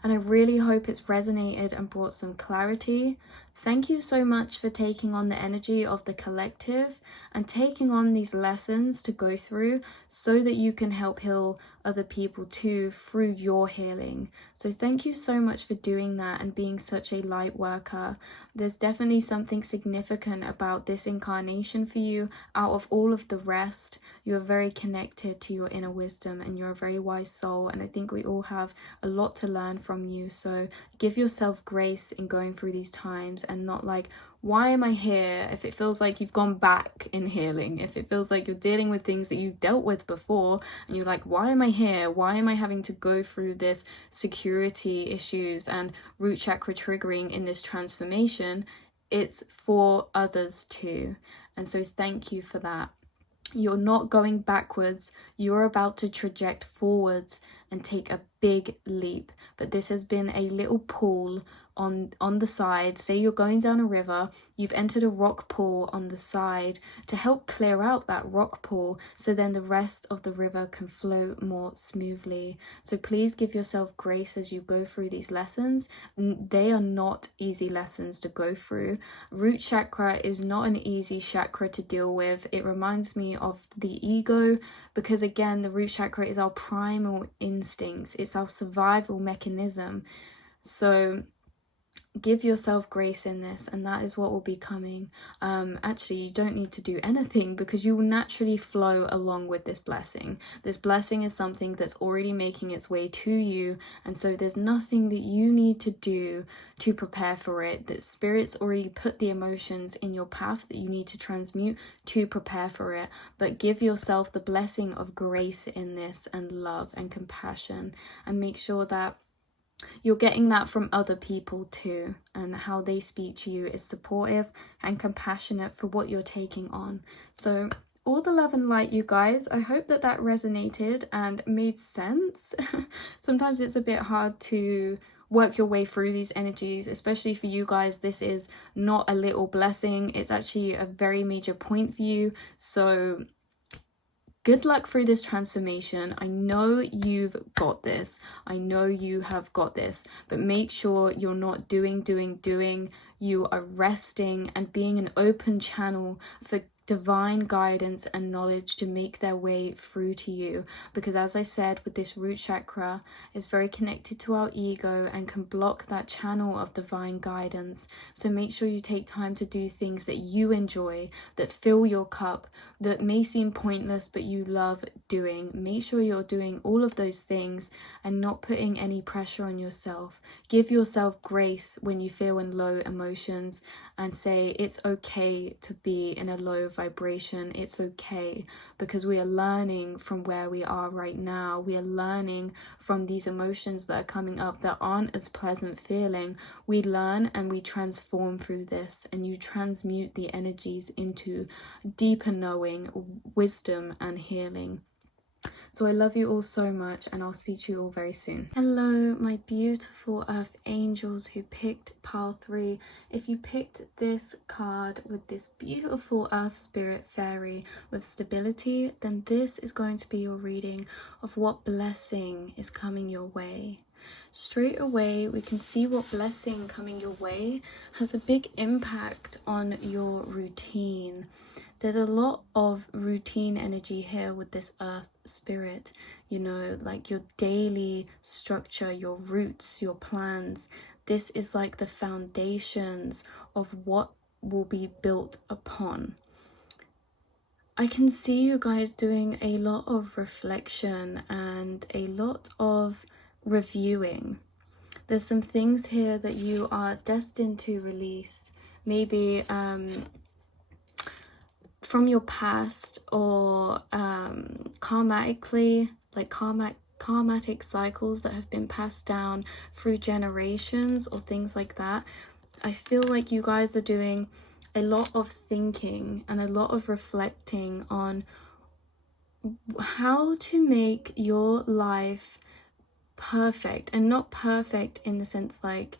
And I really hope it's resonated and brought some clarity. Thank you so much for taking on the energy of the collective and taking on these lessons to go through so that you can help heal other people too through your healing. So thank you so much for doing that and being such a light worker. There's definitely something significant about this incarnation for you out of all of the rest. You're very connected to your inner wisdom and you're a very wise soul, and I think we all have a lot to learn from you. So give yourself grace in going through these times and not like, why am I here? If it feels like you've gone back in healing, if it feels like you're dealing with things that you've dealt with before and you're like, why am I here? Why am I having to go through this security issues and root chakra triggering in this transformation? It's for others too. And so thank you for that. You're not going backwards, you're about to traject forwards and take a big leap. But this has been a little pool on the side. Say you're going down a river, you've entered a rock pool on the side to help clear out that rock pool so then the rest of the river can flow more smoothly. So please give yourself grace as you go through these lessons. They are not easy lessons to go through. Root chakra is not an easy chakra to deal with. It reminds me of the ego, because again, the root chakra is our primal instincts, it's our survival mechanism. So give yourself grace in this, and that is what will be coming. Actually, you don't need to do anything because you will naturally flow along with this blessing. This blessing is something that's already making its way to you, and so there's nothing that you need to do to prepare for it. That Spirit's already put the emotions in your path that you need to transmute to prepare for it. But give yourself the blessing of grace in this, and love and compassion, and make sure that you're getting that from other people too, and how they speak to you is supportive and compassionate for what you're taking on. So all the love and light, you guys. I hope that that resonated and made sense. Sometimes it's a bit hard to work your way through these energies, especially for you guys. This is not a little blessing, it's actually a very major point for you. So good luck through this transformation. I know you've got this. I know you have got this. But make sure you're not doing. You are resting and being an open channel for divine guidance and knowledge to make their way through to you. Because as I said, with this root chakra, it's very connected to our ego and can block that channel of divine guidance. So make sure you take time to do things that you enjoy, that fill your cup, that may seem pointless but you love doing. Make sure you're doing all of those things and not putting any pressure on yourself. Give yourself grace when you feel in low emotions, and say it's okay to be in a low vibration. It's okay, because we are learning from where we are right now. We are learning from these emotions that are coming up that aren't as pleasant feeling. We learn and we transform through this, and you transmute the energies into deeper knowing, wisdom and healing. So I love you all so much, and I'll speak to you all very soon. Hello, my beautiful earth angels who picked pile 3. If you picked this card with this beautiful earth spirit fairy with stability, then this is going to be your reading of what blessing is coming your way. Straight away, we can see what blessing coming your way has a big impact on your routine. There's a lot of routine energy here with this earth spirit, you know, like your daily structure, your roots, your plans. This is like the foundations of what will be built upon. I can see you guys doing a lot of reflection and a lot of reviewing. There's some things here that you are destined to release, maybe from your past, or karmatically, like karmatic cycles that have been passed down through generations or things like that. I feel like you guys are doing a lot of thinking and a lot of reflecting on how to make your life perfect, and not perfect in the sense like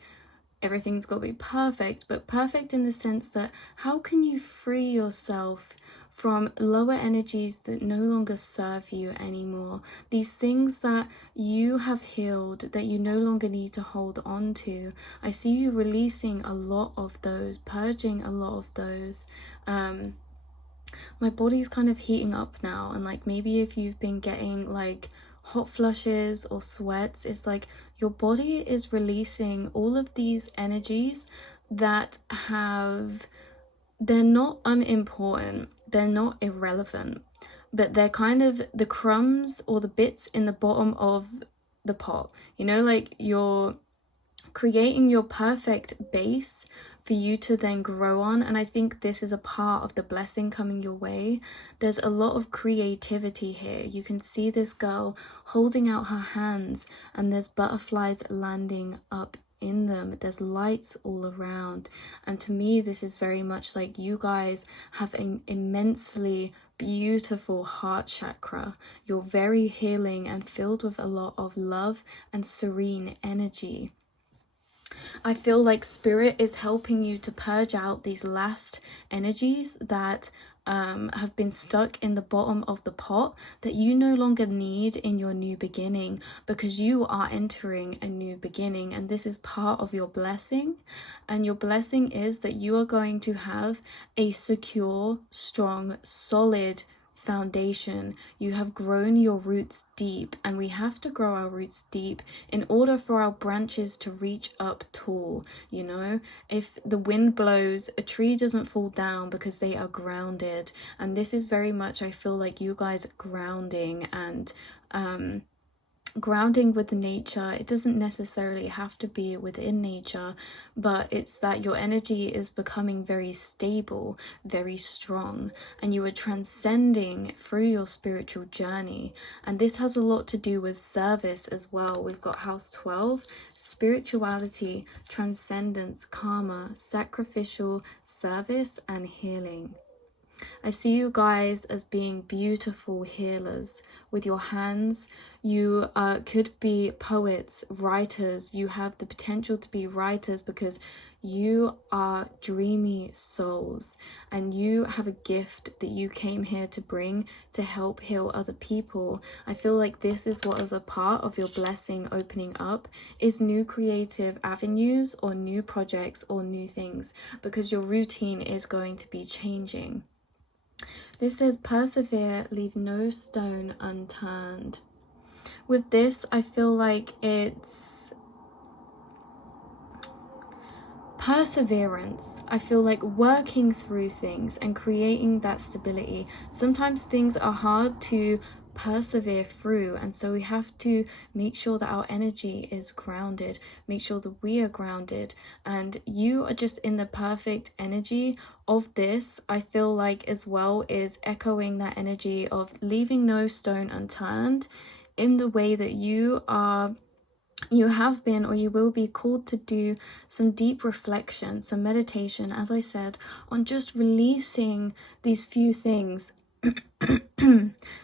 everything's got to be perfect, but perfect in the sense that how can you free yourself from lower energies that no longer serve you anymore, these things that you have healed that you no longer need to hold on to. I see you releasing a lot of those, purging a lot of those. My body's kind of heating up now, and like maybe if you've been getting like hot flushes or sweats, it's like your body is releasing all of these energies that they're not unimportant, they're not irrelevant, but they're kind of the crumbs or the bits in the bottom of the pot, you know, like you're creating your perfect base for you to then grow on. And I think this is a part of the blessing coming your way. There's a lot of creativity here. You can see this girl holding out her hands, and there's butterflies landing up in them. There's lights all around, and to me this is very much like you guys have an immensely beautiful heart chakra. You're very healing and filled with a lot of love and serene energy. I feel like spirit is helping you to purge out these last energies that have been stuck in the bottom of the pot, that you no longer need in your new beginning, because you are entering a new beginning, and this is part of your blessing. And your blessing is that you are going to have a secure, strong, solid foundation. You have grown your roots deep, and we have to grow our roots deep in order for our branches to reach up tall. You know, if the wind blows, a tree doesn't fall down because they are grounded. And this is very much, I feel like you guys grounding and grounding with nature. It doesn't necessarily have to be within nature, but it's that your energy is becoming very stable, very strong, and you are transcending through your spiritual journey. And this has a lot to do with service as well. We've got house 12, spirituality, transcendence, karma, sacrificial service, and healing. I see you guys as being beautiful healers with your hands. You could be poets, writers. You have the potential to be writers because you are dreamy souls, and you have a gift that you came here to bring to help heal other people. I feel like this is what is a part of your blessing opening up, is new creative avenues or new projects or new things, because your routine is going to be changing. This says, persevere, leave no stone unturned. With this, I feel like it's perseverance. I feel like working through things and creating that stability. Sometimes things are hard to persevere through, and so we have to make sure that our energy is grounded, make sure that we are grounded, and you are just in the perfect energy of this. I feel like as well is echoing that energy of leaving no stone unturned, in the way that you have been, or you will be called to do some deep reflection, some meditation, as I said, on just releasing these few things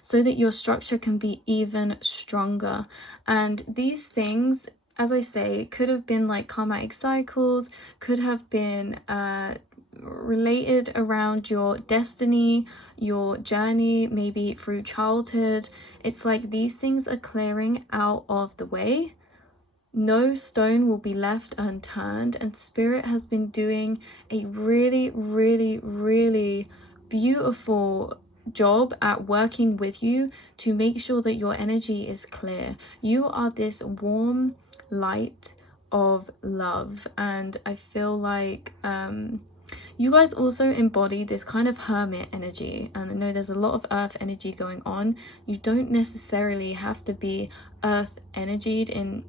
so that your structure can be even stronger. And these things, as I say, could have been like karmatic cycles, could have been related around your destiny, your journey, maybe through childhood. It's like these things are clearing out of the way. No stone will be left unturned, and Spirit has been doing a really, really, really beautiful job at working with you to make sure that your energy is clear. You are this warm light of love, and I feel like you guys also embody this kind of hermit energy. And I know there's a lot of earth energy going on. You don't necessarily have to be earth energied in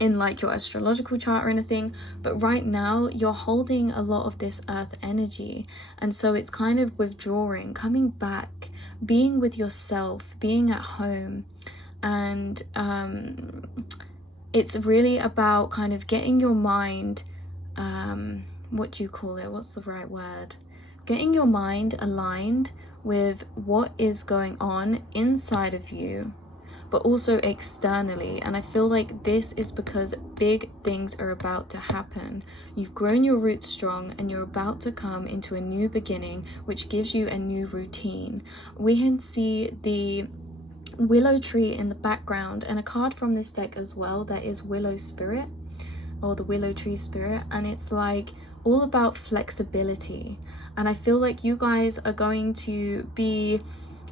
like your astrological chart or anything, but right now you're holding a lot of this earth energy, and so it's kind of withdrawing, coming back, being with yourself, being at home. And it's really about kind of getting your mind what do you call it, what's the right word, getting your mind aligned with what is going on inside of you, but also externally. And I feel like this is because big things are about to happen. You've grown your roots strong, and you're about to come into a new beginning, which gives you a new routine. We can see the willow tree in the background, and a card from this deck as well that is Willow Spirit, or the Willow Tree Spirit, and it's like all about flexibility. And I feel like you guys are going to be,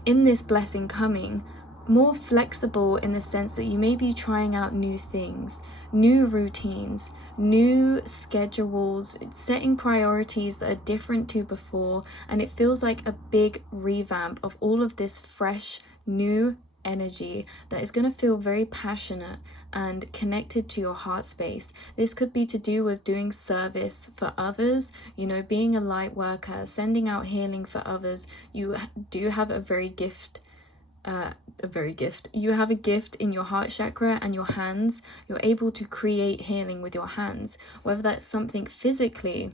in this blessing coming, more flexible in the sense that you may be trying out new things, new routines, new schedules, setting priorities that are different to before, and it feels like a big revamp of all of this fresh new energy that is going to feel very passionate and connected to your heart space. This could be to do with doing service for others, you know, being a light worker, sending out healing for others. You do have a gift. You have a gift in your heart chakra and your hands. You're able to create healing with your hands, whether that's something physically,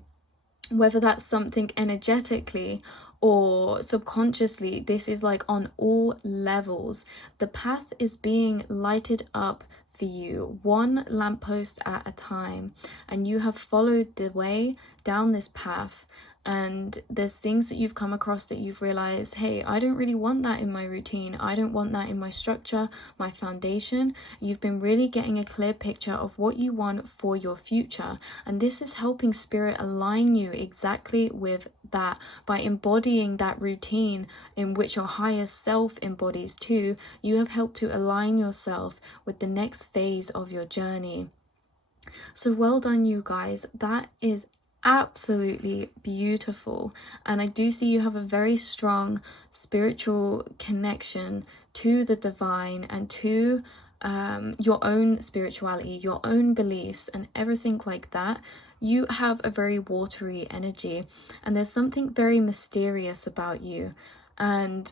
whether that's something energetically or subconsciously. This is like on all levels. The path is being lighted up for you, one lamppost at a time, and you have followed the way down this path. And there's things that you've come across that you've realized, hey, I don't really want that in my routine. I don't want that in my structure, my foundation. You've been really getting a clear picture of what you want for your future. And this is helping Spirit align you exactly with that by embodying that routine in which your higher self embodies too. You have helped to align yourself with the next phase of your journey. So well done, you guys. That is absolutely beautiful, and I do see you have a very strong spiritual connection to the divine and to your own spirituality, your own beliefs and everything like that. You have a very watery energy, and there's something very mysterious about you, and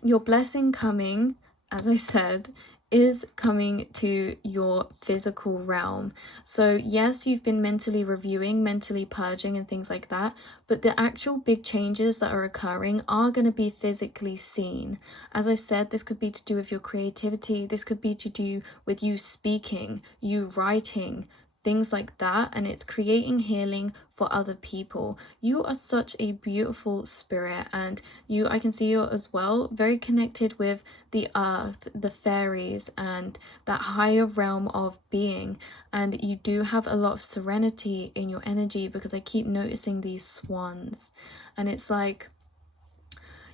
your blessing coming, as I said, is coming to your physical realm. So yes, you've been mentally reviewing, mentally purging and things like that, but the actual big changes that are occurring are going to be physically seen. As I said, this could be to do with your creativity, this could be to do with you speaking, you writing, things like that, and it's creating healing for other people. You are such a beautiful spirit, and I can see you as well very connected with the earth, the fairies, and that higher realm of being. And you do have a lot of serenity in your energy, because I keep noticing these swans, and it's like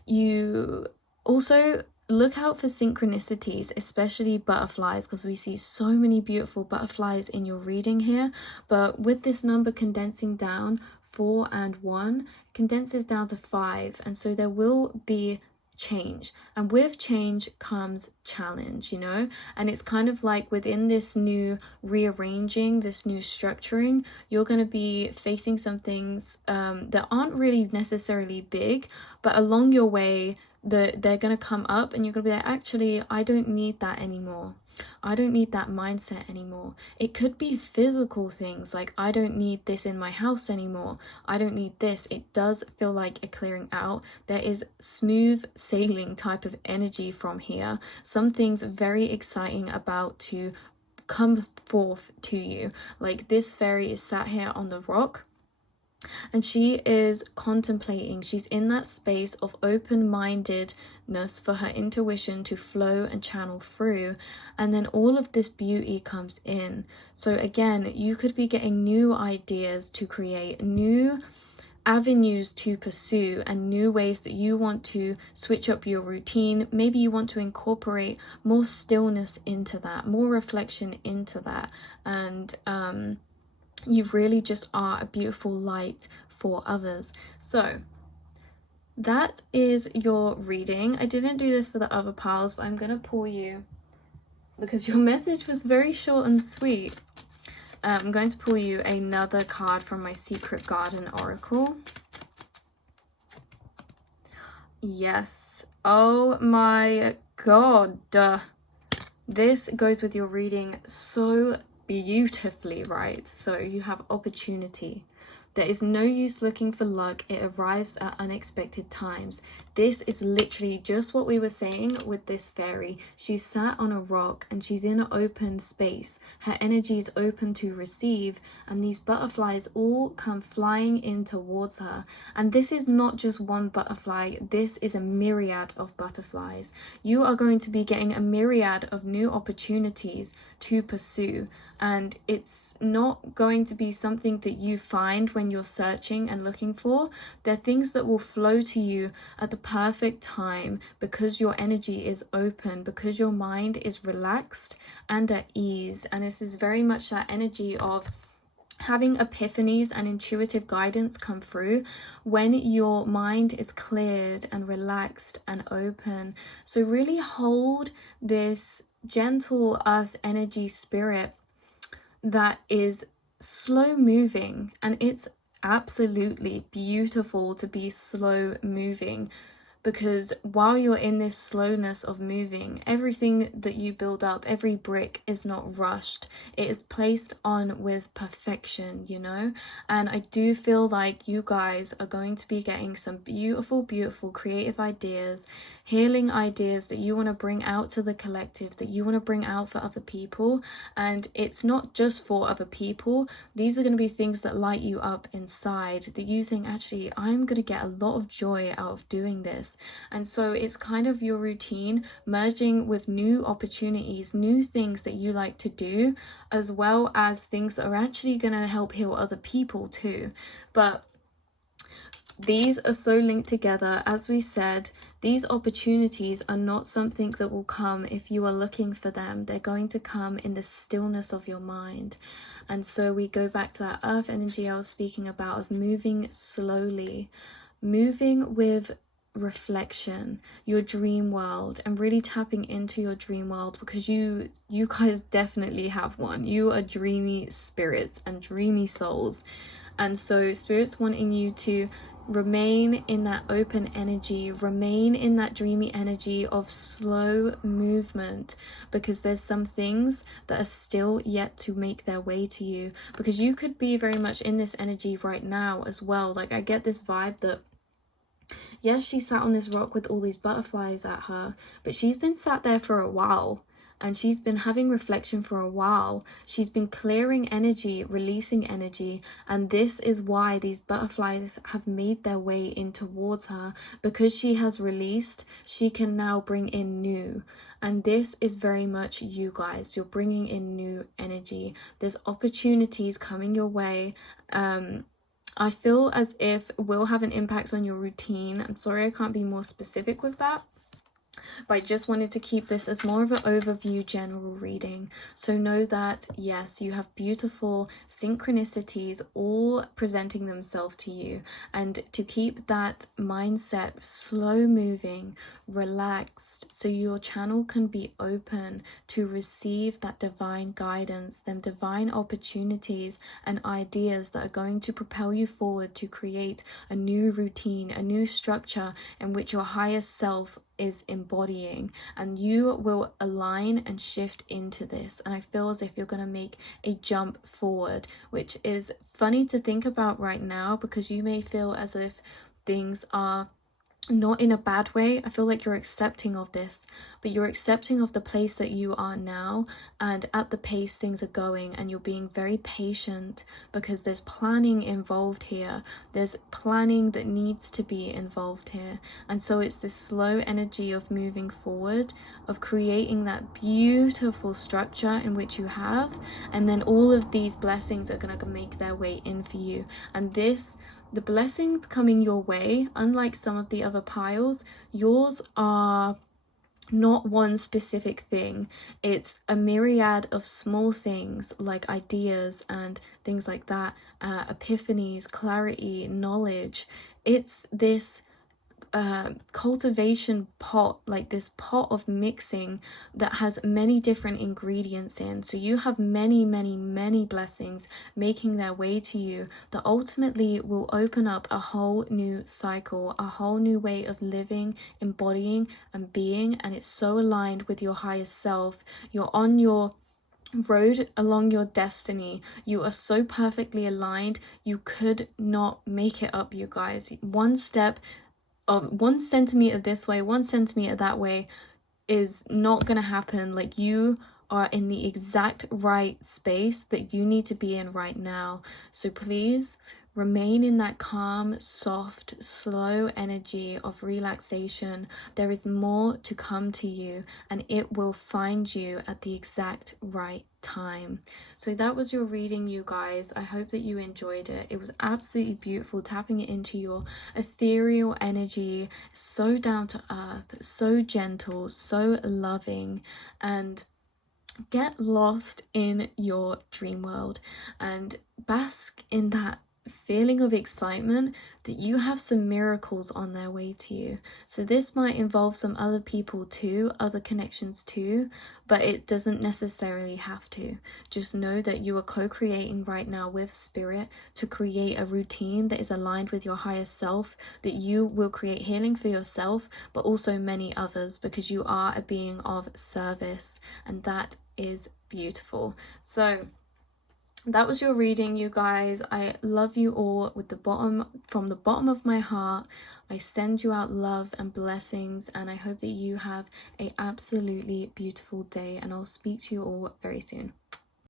you also look out for synchronicities, especially butterflies, because we see so many beautiful butterflies in your reading here. But with this number condensing down, 4 and 1 condenses down to 5, and so there will be change, and with change comes challenge, you know. And it's kind of like within this new rearranging, this new structuring, you're going to be facing some things that aren't really necessarily big, but along your way they're going to come up, and you're going to be like, actually, I don't need that anymore. I don't need that mindset anymore. It could be physical things like, I don't need this in my house anymore. I don't need this. It does feel like a clearing out. There is smooth sailing type of energy from here. Some things very exciting about to come forth to you. Like this fairy is sat here on the rock, and she is contemplating. She's in that space of open-mindedness for her intuition to flow and channel through, and then all of this beauty comes in. So again, you could be getting new ideas to create, new avenues to pursue, and new ways that you want to switch up your routine. Maybe you want to incorporate more stillness into that, more reflection into that, and you really just are a beautiful light for others. So that is your reading. I didn't do this for the other piles, but I'm going to pull you, because your message was very short and sweet. I'm going to pull you another card from my Secret Garden Oracle. Yes. Oh my god. This goes with your reading so beautifully, right? So you have opportunity. There is no use looking for luck. It arrives at unexpected times. This is literally just what we were saying with this fairy. She's sat on a rock and she's in an open space. Her energy is open to receive, and these butterflies all come flying in towards her. And this is not just one butterfly. This is a myriad of butterflies. You are going to be getting a myriad of new opportunities to pursue. And it's not going to be something that you find when you're searching and looking for. They're things that will flow to you at the perfect time, because your energy is open, because your mind is relaxed and at ease. And this is very much that energy of having epiphanies and intuitive guidance come through when your mind is cleared and relaxed and open. So really hold this gentle earth energy spirit that is slow moving, and it's absolutely beautiful to be slow moving, because while you're in this slowness of moving, everything that you build up, every brick is not rushed. It is placed on with perfection, you know? And I do feel like you guys are going to be getting some beautiful, beautiful creative ideas, healing ideas that you want to bring out to the collective, that you want to bring out for other people. And it's not just for other people. These are going to be things that light you up inside, that you think, actually, I'm going to get a lot of joy out of doing this. And so it's kind of your routine merging with new opportunities, new things that you like to do, as well as things that are actually going to help heal other people too. But these are so linked together. As we said, these opportunities are not something that will come if you are looking for them. They're going to come in the stillness of your mind. And so we go back to that earth energy I was speaking about, of moving slowly, moving with reflection, your dream world, and really tapping into your dream world, because you guys definitely have one. You are dreamy spirits and dreamy souls. And so spirit's wanting you to remain in that open energy, remain in that dreamy energy of slow movement, because there's some things that are still yet to make their way to you, because you could be very much in this energy right now as well. Like, I get this vibe that, yes, she sat on this rock with all these butterflies at her, but she's been sat there for a while. And she's been having reflection for a while. She's been clearing energy, releasing energy. And this is why these butterflies have made their way in towards her. Because she has released, she can now bring in new. And this is very much you guys. You're bringing in new energy. There's opportunities coming your way. I feel as if it will have an impact on your routine. I'm sorry I can't be more specific with that, but I just wanted to keep this as more of an overview general reading. So know that, yes, you have beautiful synchronicities all presenting themselves to you, and to keep that mindset slow moving, relaxed, so your channel can be open to receive that divine guidance, them divine opportunities and ideas that are going to propel you forward to create a new routine, a new structure in which your higher self is embodying, and you will align and shift into this. And I feel as if you're going to make a jump forward, which is funny to think about right now, because you may feel as if things are not in a bad way. I feel like you're accepting of this, but you're accepting of the place that you are now and at the pace things are going, and you're being very patient because there's planning involved here. There's planning that needs to be involved here. And so it's this slow energy of moving forward, of creating that beautiful structure in which you have, and then all of these blessings are going to make their way in for you. And the blessings coming your way, unlike some of the other piles, yours are not one specific thing. It's a myriad of small things, like ideas and things like that, epiphanies, clarity, knowledge. It's this cultivation pot, like this pot of mixing that has many different ingredients in. So you have many blessings making their way to you that ultimately will open up a whole new cycle, a whole new way of living, embodying and being. And it's so aligned with your highest self. You're on your road along your destiny. You are so perfectly aligned. You could not make it up, you guys. One step, 1 centimeter this way, 1 centimeter that way is not gonna happen. Like, you are in the exact right space that you need to be in right now. So please remain in that calm, soft, slow energy of relaxation. There is more to come to you, and it will find you at the exact right time. So that was your reading, you guys. I hope that you enjoyed it. It was absolutely beautiful, tapping it into your ethereal energy, so down to earth, so gentle, so loving, and get lost in your dream world and bask in that feeling of excitement that you have some miracles on their way to you. So this might involve some other people too, other connections too, but it doesn't necessarily have to. Just know that you are co-creating right now with spirit to create a routine that is aligned with your higher self, that you will create healing for yourself, but also many others, because you are a being of service, and that is beautiful. So that was your reading, you guys. I love you all from the bottom of my heart. I send you out love and blessings, and I hope that you have a absolutely beautiful day, and I'll speak to you all very soon.